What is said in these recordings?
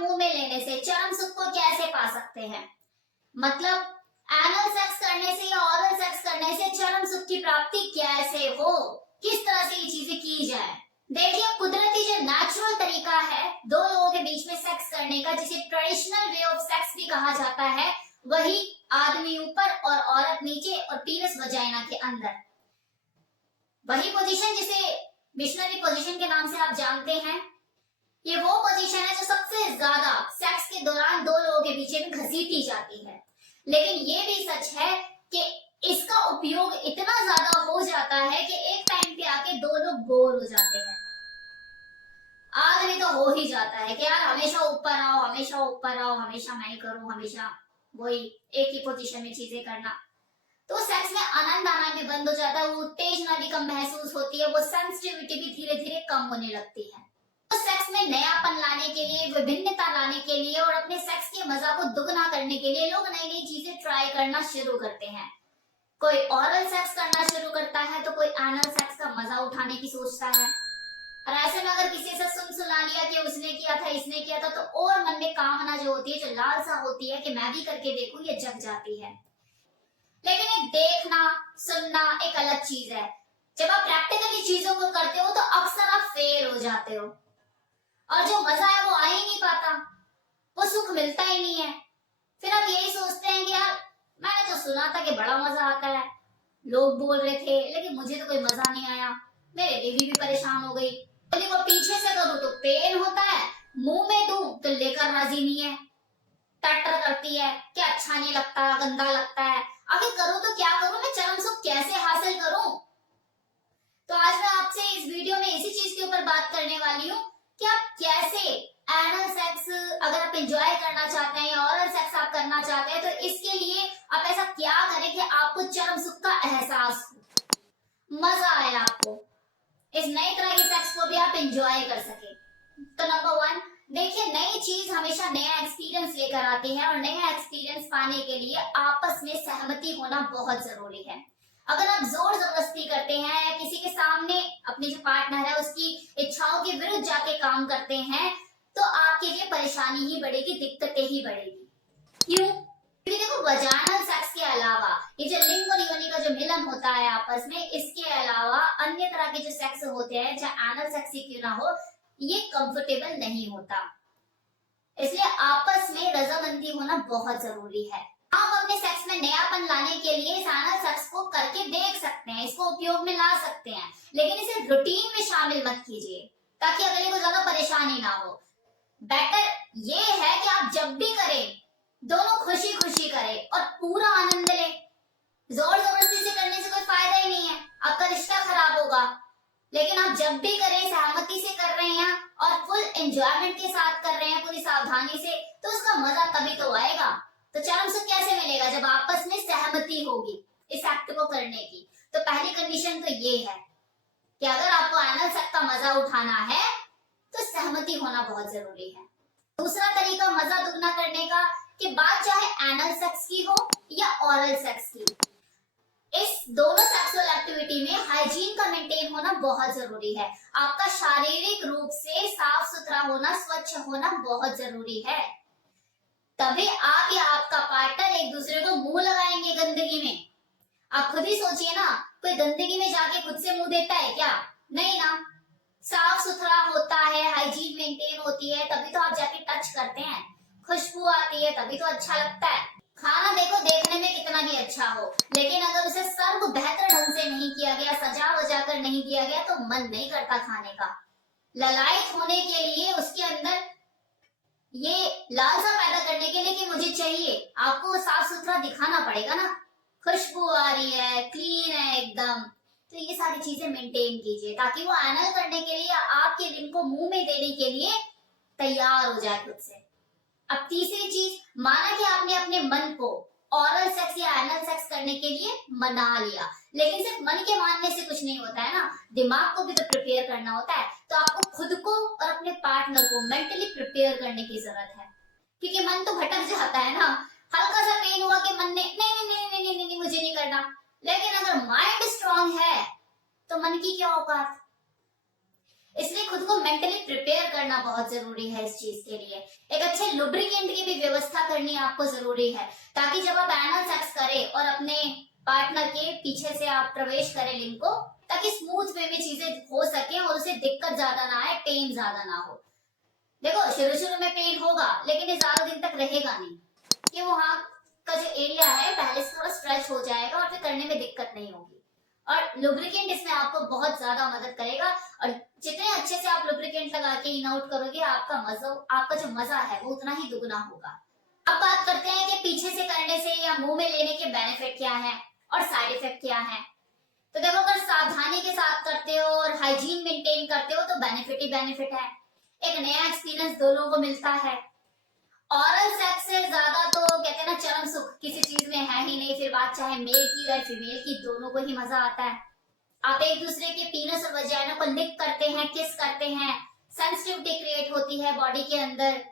मुंह में लेने से चरम सुख को कैसे पा सकते हैं? मतलब एनल सेक्स करने से या ओरल सेक्स करने से चरम सुख की प्राप्ति कैसे हो, किस तरह से ये चीजें की जाए? देखिए, कुदरती जो नेचुरल तरीका है दो लोगों के बीच में सेक्स करने का, जिसे ट्रेडिशनल वे ऑफ सेक्स भी कहा जाता है, वही आदमी ऊपर और औरत नीचे और पीनस वजाइना के अंदर, वही पोजीशन जिसे मिशनरी पोजीशन के नाम से आप जानते हैं। ये वो पोजीशन है जो सबसे ज्यादा सेक्स के दौरान दो लोगों के बीच में घसीटी जाती है। लेकिन ये भी सच है कि इसका उपयोग इतना ज्यादा हो जाता है कि एक टाइम पे आके दो लोग बोर हो जाते हैं। आदमी तो हो ही जाता है कि यार हमेशा ऊपर आओ, हमेशा ऊपर आओ, हमेशा मैं ही करूं, हमेशा वही एक ही पोजीशन में चीजें करना। तो सेक्स में आनंद आना भी बंद हो जाता है, वो उत्तेजना भी कम महसूस होती है, वो सेंसिटिविटी भी धीरे धीरे कम होने लगती है। तो सेक्स में नयापन लाने के लिए, विभिन्नता लाने के लिए और अपने सेक्स के मजा को दुगना करने के लिए लोग नई नई चीजें ट्राई करना शुरू करते हैं। कोई ओरल सेक्स करना शुरू करता है तो कोई एनल सेक्स का मजा उठाने की सोचता है। और ऐसे में अगर किसी से सुना लिया कि उसने किया था, इसने किया था, तो और मन में कामना जो होती है, जो लालसा होती है कि मैं भी करके देखूं, ये जग जाती है। लेकिन एक देखना सुनना एक अलग चीज है। जब आप प्रैक्टिकली चीजों को करते हो तो अक्सर आप फेल हो जाते हो और जो मजा है वो आ ही नहीं पाता, वो सुख मिलता ही नहीं है। फिर आप यही सोचते हैं कि यार मैंने तो सुना था कि बड़ा मजा आता है, लोग बोल रहे थे, लेकिन मुझे तो कोई मजा नहीं आया, मेरे बीवी भी परेशान हो गई, बोली वो पीछे से करूं तो पेन होता है, मुंह में दूं तो लेकर राजी नहीं है, टटर करती है कि अच्छा नहीं लगता, गंदा लगता है, आगे करूं तो क्या करूं, मैं चरम सुख कैसे हासिल करूं? तो आज मैं आपसे इस वीडियो में इसी चीज के ऊपर बात करने वाली हूँ कि आप कैसे एनल सेक्स अगर आप एंजॉय करना चाहते हैं या ओरल सेक्स आप करना चाहते हैं, तो इसके लिए आप ऐसा क्या करें कि आपको चरम सुख का एहसास हो, मजा आए, आपको इस नई तरह के सेक्स को भी आप एंजॉय कर सके। तो नंबर 1, देखिए, नई चीज हमेशा नया एक्सपीरियंस लेकर आती है और नया एक्सपीरियंस पाने के लिए आपस में सहमति होना बहुत जरूरी है। अगर आप जोर जबरदस्ती करते हैं या किसी के सामने अपनी जो पार्टनर है उसकी इच्छाओं के विरुद्ध जाके काम करते हैं, तो आपके लिए परेशानी ही बढ़ेगी, दिक्कतें ही बढ़ेगी। क्यों? क्योंकि देखो, वजाइनल सेक्स के अलावा ये जो लिंग और योनि का जो मिलन होता है आपस में, इसके अलावा अन्य तरह के जो सेक्स होते हैं, चाहे एनल सेक्स ही क्यों ना हो, ये कंफर्टेबल नहीं होता। इसलिए आपस में रजामंदी होना बहुत जरूरी है। आप अपने सेक्स में नयापन लाने के लिए इस एनल सेक्स को करके देख सकते हैं, इसको उपयोग में ला सकते हैं, लेकिन इसे रूटीन में शामिल मत कीजिए ताकि अगले को ज्यादा परेशानी ना हो। बेटर ये है कि आप जब भी करें दोनों खुशी खुशी करें और पूरा आनंद लें। जोर जबरदस्ती से करने से कोई फायदा ही नहीं है, आपका रिश्ता खराब होगा। लेकिन आप जब भी करें, सहमति से कर रहे हैं और फुल एंजॉयमेंट के साथ कर रहे हैं, पूरी सावधानी से, तो उसका मजा तभी तो आएगा। तो चरम सुख कैसे मिलेगा? जब आपस में सहमति होगी इस एक्ट को करने की। तो पहली कंडीशन तो ये है कि अगर आपको एनल सेक्स का मजा उठाना है तो सहमति होना बहुत जरूरी है। दूसरा तरीका मजा दुगना करने का, कि बात चाहे एनल सेक्स की हो या ओरल सेक्स की, इस दोनों सेक्सुअल एक्टिविटी में हाइजीन का मेंटेन होना बहुत जरूरी है। आपका शारीरिक रूप से साफ सुथरा होना, स्वच्छ होना बहुत जरूरी है। तभी आप या आपका पार्टनर एक दूसरे को मुंह लगाएंगे गंदगी में। आप खुद ही सोचिए ना, कोई गंदगी में जाके खुद से मुंह देता है क्या? नहीं ना। साफ सुथरा होता है, हाइजीन मेंटेन होती है, तभी तो आप जाके टच करते हैं, खुशबू आती है, तभी तो अच्छा लगता है। खाना देखो देखने में कितना भी अच्छा हो, लेकिन अगर उसे सर्व बेहतर ढंग से नहीं किया गया, सजा वजा कर नहीं दिया गया, तो मन नहीं करता खाने का। ललायत होने के लिए, उसके अंदर ये लालसा पैदा करने के लिए कि मुझे चाहिए, आपको साफ सुथरा दिखाना पड़ेगा ना, खुशबू आ रही है, क्लीन है एकदम। तो ये सारी चीजें मेंटेन कीजिए ताकि वो एनल करने के लिए, आपके लिंग को मुंह में देने के लिए तैयार हो जाए खुद से। अब तीसरी चीज, माना कि आपने अपने मन को ओरल सेक्स या एनल सेक्स करने के लिए मना लिया, लेकिन सिर्फ मन के मानने से कुछ नहीं होता है ना, दिमाग को भी तो प्रिपेयर करना होता है। तो आपको खुद को और अपने पार्टनर को मेंटली प्रिपेयर करने की जरूरत है, क्योंकि मन तो भटक जाता है ना। हल्का सा पेन हुआ कि मन ने नहीं नहीं नहीं नहीं नहीं, नहीं, नहीं मुझे नहीं करना, लेकिन अगर माइंड स्ट्रांग है तो मन की क्या औकात। इसलिए खुद को मेंटली प्रिपेयर करना बहुत जरूरी है इस चीज के लिए। एक अच्छे लुब्रिकेंट की भी व्यवस्था करनी आपको जरूरी है, ताकि जब आप एनल सेक्स करें और अपने पार्टनर के पीछे से आप प्रवेश करें लिंग को, ताकि स्मूथ वे में चीजें हो सके और उसे दिक्कत ज्यादा ना आए, पेन ज्यादा ना हो। देखो शुरू शुरू में पेन होगा, लेकिन ये ज्यादा दिन तक रहेगा नहीं। कि वहां का जो एरिया है पहले से थोड़ा स्ट्रेच हो जाएगा और फिर करने में दिक्कत नहीं होगी। और लुब्रिकेंट इसमें आपको बहुत ज्यादा मदद करेगा, और जितने अच्छे से आप लुब्रिकेंट लगा के इन आउट करोगे, आपका जो मजा है वो उतना ही दुगना होगा। अब बात करते हैं कि पीछे से करने से या मुंह में लेने के बेनिफिट क्या है और साइड इफेक्ट क्या है। तो देखो, अगर सावधानी के साथ करते हो और हाइजीन मेंटेन करते हो तो बेनिफिट ही बेनिफिट है। एक नया एक्सपीरियंस दो लोगों को मिलता है। ऑरल सेक्स से ज्यादा तो कहते हैं ना चरम सुख किसी चीज में है ही नहीं। फिर बात चाहे मेल की या फीमेल की, दोनों को ही मजा आता है। आप एक दूसरे के पीनस और वजाइना को लिक करते हैं, किस करते हैं, सेंसिटिविटी क्रिएट होती है बॉडी के अंदर,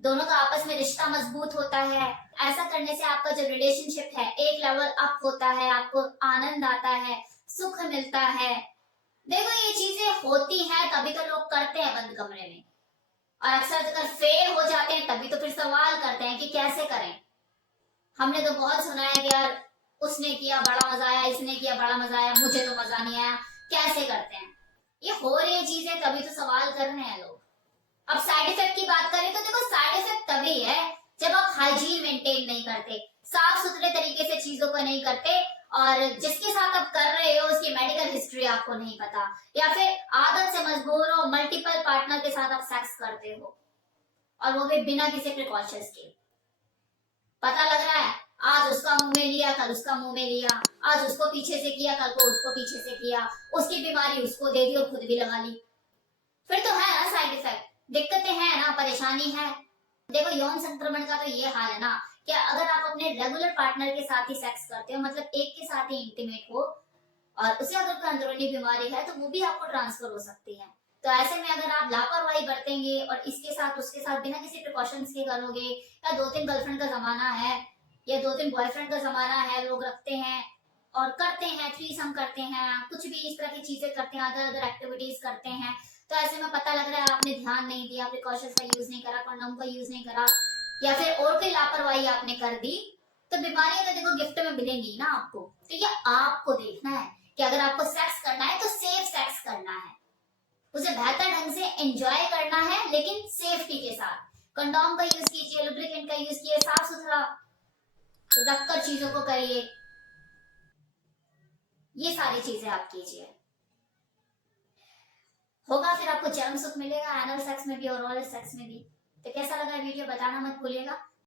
दोनों का आपस में रिश्ता मजबूत होता है। ऐसा करने से आपका जो रिलेशनशिप है एक लेवल अप होता है, आपको आनंद आता है, सुख मिलता है। देखो ये चीजें होती हैं तभी तो लोग करते हैं बंद कमरे में, और अक्सर अगर फेल हो जाते हैं तभी तो फिर सवाल करते हैं कि कैसे करें। हमने तो बहुत सुना है कि यार उसने किया बड़ा मजा आया, इसने किया बड़ा मजा आया, मुझे तो मजा नहीं आया, कैसे करते हैं। ये हो रही है चीजें तभी तो सवाल कर रहे हैं लोग। अब साइड इफेक्ट की बात करें तो देखो, साइड इफेक्ट तभी है जब आप हाइजीन मेंटेन नहीं करते, साफ सुथरे तरीके से चीजों को नहीं करते, और जिसके साथ आप कर रहे हो उसकी मेडिकल हिस्ट्री आपको नहीं पता, या फिर आदत से मजबूर हो, मल्टीपल पार्टनर के साथ आप सेक्स करते हो और वो भी बिना किसी प्रिकॉशंस के। पता लग रहा है आज उसका मुंह में लिया, कल उसका मुंह में लिया, आज उसको पीछे से किया, कल को उसको पीछे से किया, उसकी बीमारी उसको दे दी और खुद भी लगा ली। फिर तो है ना साइड इफेक्ट, दिक्कतें हैं ना, परेशानी है। देखो यौन संक्रमण का तो ये हाल है ना कि अगर आप अपने रेगुलर पार्टनर के साथ ही सेक्स करते हो, मतलब एक के साथ ही इंटीमेट हो, और उसे अगर कोई अंदरूनी बीमारी है तो वो भी आपको ट्रांसफर हो सकती है। तो ऐसे में अगर आप लापरवाही बरतेंगे और इसके साथ उसके साथ बिना किसी प्रिकॉशंस के करोगे, या दो तीन गर्लफ्रेंड का जमाना है या दो तीन बॉयफ्रेंड का जमाना है, लोग रखते हैं और करते हैं, थ्रीसम करते हैं, कुछ भी इस तरह की चीजें करते हैं, अदर अदर एक्टिविटीज करते हैं, तो ऐसे में पता लग रहा है आपने ध्यान नहीं दिया, प्रिकॉशंस का यूज नहीं करा, कंडोम का यूज नहीं करा, या फिर और कोई लापरवाही आपने कर दी, तो बीमारियां तो देखो गिफ्ट में मिलेंगी ना आपको। तो ये आपको देखना है कि अगर आपको सेक्स करना है तो सेफ सेक्स करना है, उसे बेहतर ढंग से एंजॉय करना है, लेकिन सेफ्टी के साथ। कंडोम का यूज कीजिए, लुब्रिकेंट का यूज कीजिए, साफ सुथरा रखकर चीजों को करिए, ये सारी चीजें आप कीजिए। होगा फिर आपको चरम सुख मिलेगा एनल सेक्स में भी और ओरल सेक्स में भी। तो कैसा लगा वीडियो बताना मत भूलिएगा।